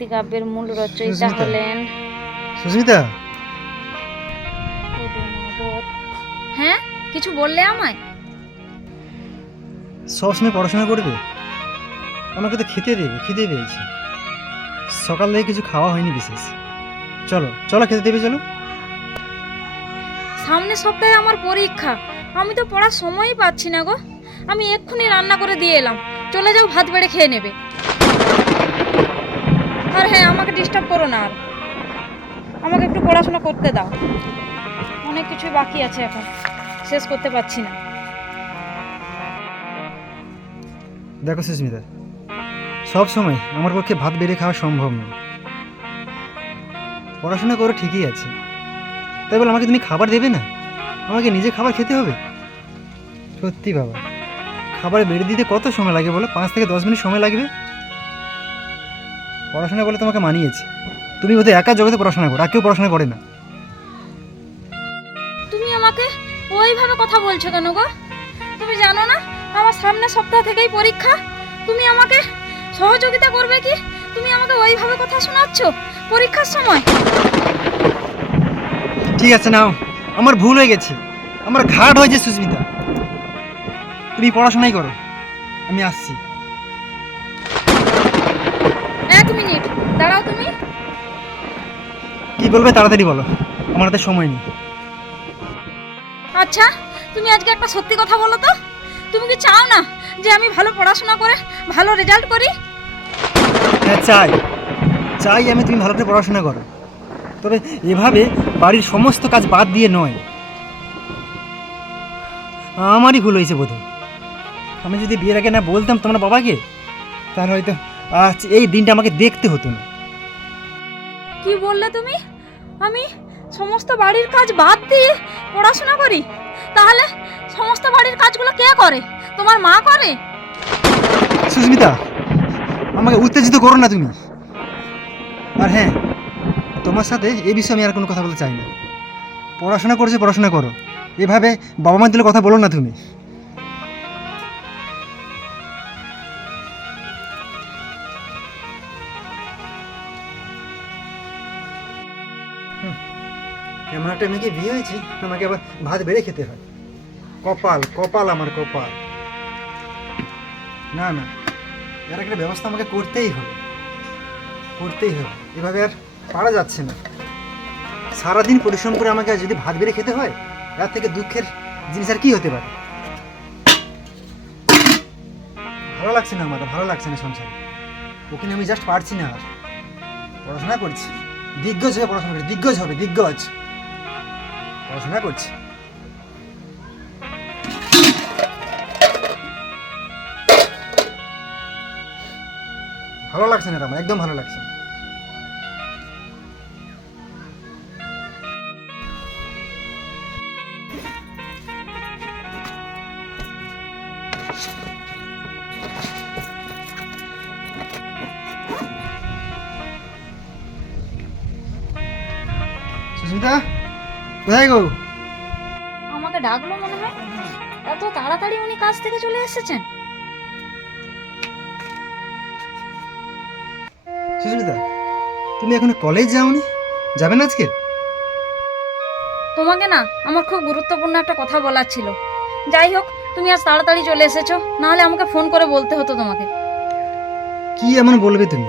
ভক্তি কাব্যের মূল রচয়িতা হলেন সুস্মিতা। হ্যাঁ, কিছু বললে আমায়? সবসময় পড়াশোনা করবে? আমাকে তো খেতে দেবে, খিদে পেয়েছে। সকাল থেকে কিছু খাওয়া হয়নি বিশেষ। চলো চলো খেতে দেবে, চলো। সামনের সপ্তাহে আমার পরীক্ষা, আমি তো পড়ার সময়ই পাচ্ছি না গো। আমি এক্ষুনি রান্না করে দিয়ে এলাম, চলে যাও, ভাত বেড়ে খেয়ে নেবে। আর হ্যাঁ, আমাকে ডিস্টার্ব করো না, আর আমাকে একটু পড়াশোনা করতে দাও। অনেক কিছুই বাকি আছে, এখন শেষ করতে পারছি না। দেখো সুস্মিতা, সব সময় আমার পক্ষে ভাত বেড়ে খাওয়া সম্ভব নয়। পড়াশোনা করো ঠিকই আছে, তাই বলে আমাকে তুমি খাবার দেবে না? আমাকে নিজে খাবার খেতে হবে? সত্যি বাবা, খাবার বেড়ে দিতে কত সময় লাগে বলো? 5 থেকে 10 মিনিট সময় লাগবে। পড়াশোনা বলে তোমাকে মানিয়েছে, তুমি বোধহয় একা জগতে পড়াশোনা করো, আর কেউ পড়াশোনা করে না। তুমি আমাকে ওইভাবে কথা বলছো কেন গো? তুমি জানো না আমার সামনের সপ্তাহ থেকেই পরীক্ষা? তুমি আমাকে সহযোগিতা করবে কি? তুমি আমাকে ওইভাবে কথা শোনাচ্ছ পরীক্ষার সময়? ঠিক আছে নাও, আমার ভুল হয়ে গেছে, আমার ঘাট হয়েছে সুস্মিতা। তুমি পড়াশোনাই করো, আমি আসছি। 1 মিনিট দাঁড়াও। তুমি কি বলবে তাড়াতাড়ি বলো, আমার হাতে সময় নেই। আচ্ছা, তুমি আজকে একটা সত্যি কথা বলো তো, তুমি কি চাও না যে আমি ভালো পড়াশোনা করে ভালো রেজাল্ট করি? হ্যাঁ চাই, চাই আমি তুমি ভালো করে পড়াশোনা করো, তবে এভাবে বাড়ির সমস্ত কাজ বাদ দিয়ে নয়। আমারই ভুল হয়েছে বোধহয়। আমি যদি বিয়ের আগে না বলতাম তোমার বাবাকে, তাহলে হয়তো আজ এই দিনটা আমাকে দেখতে হতো না। কি বললে তুমি? আমি সমস্ত বাড়ির কাজ বাদ দিয়ে পড়াশোনা করি? তাহলে সমস্ত বাড়ির কাজগুলো কে করে? তোমার মা করে? সুস্মিতা, আমাকে উত্তেজিত করো না তুমি। আর হ্যাঁ, তোমার সাথে এই বিষয়ে আমি আর কোনো কথা বলতে চাই না। পড়াশোনা করছে, পড়াশোনা করো, এভাবে বাবা মার দিলে কথা বলো না তুমি। এমন একটা মেয়েকে বিয়ে হয়েছি, আমাকে আবার ভাত বেড়ে খেতে হয়। কপাল কপাল আমার কপাল। না না, এর একটা ব্যবস্থা আমাকে করতেই হবে, করতেই হবে। এভাবে আর পারা যাচ্ছে না। সারাদিন পরিশ্রম করে আমাকে যদি ভাত বেড়ে খেতে হয়, এর থেকে দুঃখের জিনিস আর কি হতে পারে? ভালো লাগছে না আমার, ভালো লাগছে না সংসারে। ওখানে আমি জাস্ট পারছি না আর। পড়াশোনা করছি, দিগ্গজ হয়ে পড়াশোনা করছি, দিগ্গজ হবে, দিগ্গজ পড়াশোনা করছি। ভালো লাগছে না আমার, একদম ভালো লাগছে না। সুস্মিতা, কোথায় গো? আমাকে ডাকলো মনে হয়। এত তাড়াতাড়ি উনি কাজ থেকে চলে এসেছেন? সুস্মিতা, তুমি এখনো কলেজ যাওনি? যাবে না আজকে? তোমাকে না আমার খুব গুরুত্বপূর্ণ একটা কথা বলার ছিল। যাই হোক, তুমি আজ তাড়াতাড়ি চলে এসেছো, নাহলে আমাকে ফোন করে বলতে হতো তোমাকে। কি এমন বলবে তুমি?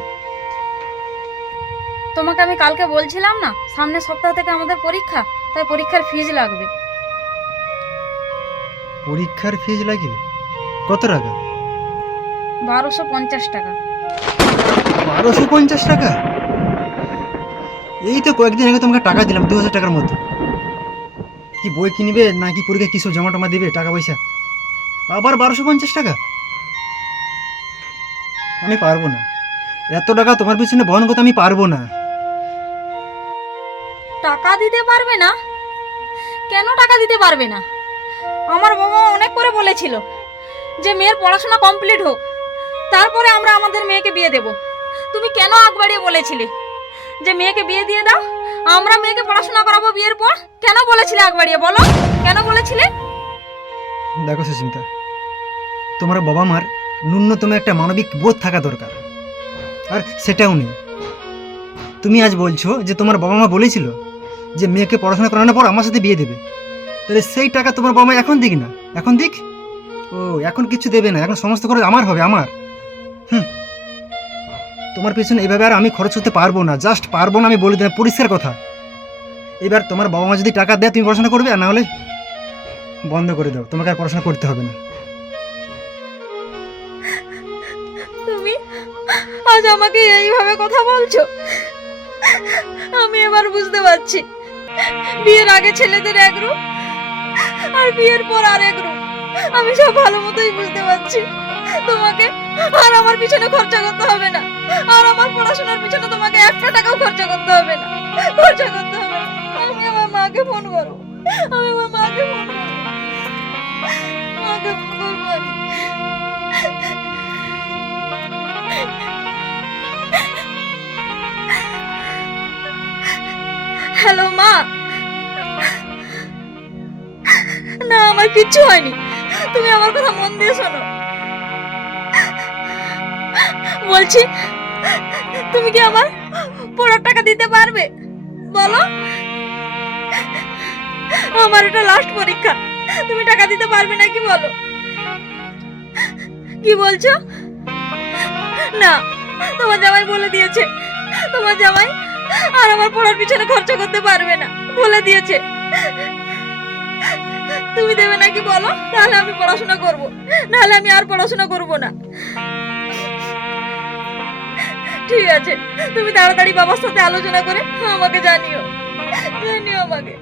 তোমাকে আমি কালকে বলছিলাম না সামনের সপ্তাহ থেকে আমাদের পরীক্ষা, তাই পরীক্ষার ফিজ লাগবে। পরীক্ষার ফিজ লাগবে? কত টাকা? 1250 টাকা। 1250 টাকা? এই তো কয়েকদিন আগে তোমাকে টাকা দিলাম 2000 টাকার মতো। কি বই কিনবে নাকি পরীক্ষা কিছু জমা টমা দিবে টাকা পয়সা, আবার 1250 টাকা? আমি পারবো না, এত টাকা তোমার পিছনে বহন করতে আমি পারবো না। টাকা দিতে পারবে না? কেন টাকা দিতে পারবে না? আমার বাবা অনেক করে বলেছিল যে মেয়ের পড়াশোনা কমপ্লিট হোক, তারপরে আমরা আমাদের মেয়েকে বিয়ে দেব। তুমি কেন আগ বাড়িয়ে বলেছিলে যে মেয়েকে বিয়ে দিয়ে দাও, আমরা মেয়েকে পড়াশোনা করাবো বিয়ের পর? কেন বলেছিলে আগ বাড়িয়ে? বলো কেন বলেছিলে? দেখো সুস্মিতা, তোমার বাবা মার ন্যূনতম একটা মানবিক বোধ থাকা দরকার, আর সেটাও নেই। তুমি আজ বলছো যে তোমার বাবা মা বলেছিল যে মেয়েকে পড়াশোনা করানোর পর আমার সাথে বিয়ে দেবে, তাহলে সেই টাকা তোমার বাবা মা এখন দিক না, এখন দিক। ও এখন কিছু দেবে না, এখন সমস্ত খরচ আমার হবে, আমার। হুম, তোমার পেছনে এভাবে আর আমি খরচ করতে পারবো না, জাস্ট পারবো না, আমি বলে দিলাম পরিষ্কার কথা। এবার তোমার বাবা মা যদি টাকা দেয় তুমি পড়াশোনা করবে, আর না হলে বন্ধ করে দাও, তোমাকে আর পড়াশোনা করতে হবে না। তুমি আজ আমাকে এইভাবে কথা বলছো, আমি এবার বুঝতে পারছি বিয়ের আগে ছেলেদের এক রূপ আর বিয়ের পর আর এক রূপ। আমি সব ভালো মতোই বুঝতে পারছি। তোমাকে আর আমার পিছনে খরচা করতে হবে না, আর আমার পড়াশোনার পিছনে তোমাকে একটা টাকাও খরচা করতে হবে না, খরচা করতে হবে না। আমি আমার মাকে ফোন করবো, আমি আমার মাকে ফোন করবো, মাকে ফোন করবো আমি। হ্যালো মা। না আমার কিচ্ছু হয়নি, তুমি আমার কথা মন দিয়ে শোনো। বলছি তুমি কি আমার পড়ার টাকা দিতে পারবে বলো? আমার এটা লাস্ট পরীক্ষা, তুমি টাকা দিতে পারবে নাকি বলো? কি বলছো? না, তোমার জামাই বলে দিয়েছে, তোমার জামাই আর আমার পড়ার পিছনে খরচা করতে পারবে না, বলে দিয়েছে। তুমি দেবে নাকি বলো, তাহলে আমি পড়াশোনা করব, নাহলে আমি আর পড়াশোনা করব না। ঠিক আছে, তুমি তাড়াতাড়ি বাবার সাথে আলোচনা করে আমাকে জানিও, জানিও আমাকে।